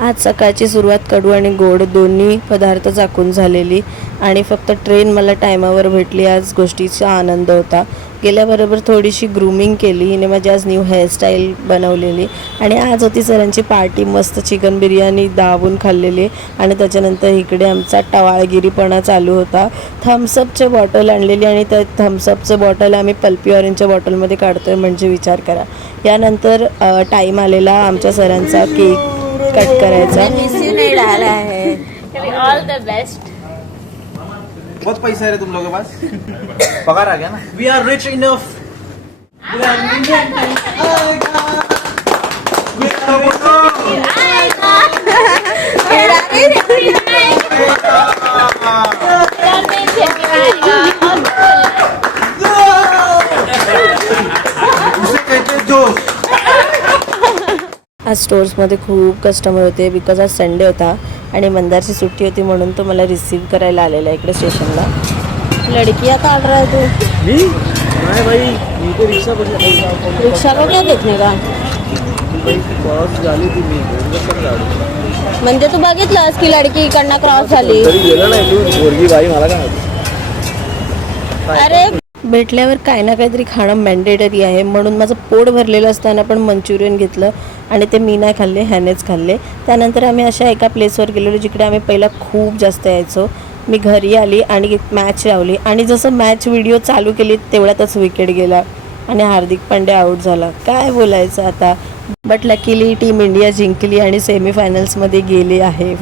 आज सकाळची सुरुवात कडू आणि गोड दोन्ही पदार्थ चाखून झालेली आणि फक्त ट्रेन मला टायमावर भेटली आज गोष्टीचा आनंद होता. गेल्याबरोबर थोडीशी ग्रूमिंग केली, हिने माझी आज न्यू हेअरस्टाईल बनवलेली आणि आज होती सरांची पार्टी. मस्त चिकन बिर्याणी दाबून खाल्लेली आणि त्याच्यानंतर इकडे आमचा टवाळगिरीपणा चालू होता. थम्सअपचे बॉटल आणलेली आणि त्या थम्सअपचं बॉटल आम्ही पल्पी ऑरेंजच्या बॉटलमध्ये काढतोय, म्हणजे विचार करा. यानंतर टाईम आलेला आमच्या सरांचा केक कट करायचा. All the best. बहुत पैसा है रे तुम लोगों के पास. पगार आ गया ना. We are rich enough. आज स्टोर्समध्ये खूप कस्टमर होते बिकॉज आज संडे होता आणि मंदारची सुट्टी होती, म्हणून तो मला रिसीव करायला आलेला इकडे स्टेशनला. लड़कियाँ काट रहा है तू? मी नाही भाई, मी तो रिक्षा रिक्षा को क्या देखने का? क्रॉस झाली ती मी म्हणजे तू बघितलंस की लडकी इकडनं क्रॉस झाली? तरी गेलं नाही तू पोरगी बाई मला काय. अरे भेटल्यावर काय ना काहीतरी खाणं मॅन्डेटरी आहे, म्हणून माझं पोट भरलेलं असताना पण मंचुरियन घेतलं आणि ते मी नाही खाल्ले, ह्यानेच खाल्ले. त्यानंतर आम्ही अशा एका प्लेसवर गेलेलो जिकडे आम्ही पहिला खूप जास्त यायचो. मी घरी आली आणि मॅच लावली आणि जसं मॅच व्हिडिओ चालू केली तेवढ्यातच विकेट गेला आणि हार्दिक पांड्या आऊट झाला. काय बोलायचं आता. बट लकीली टीम इंडिया जिंकली आणि सेमीफायनल्समध्ये गेली आहे.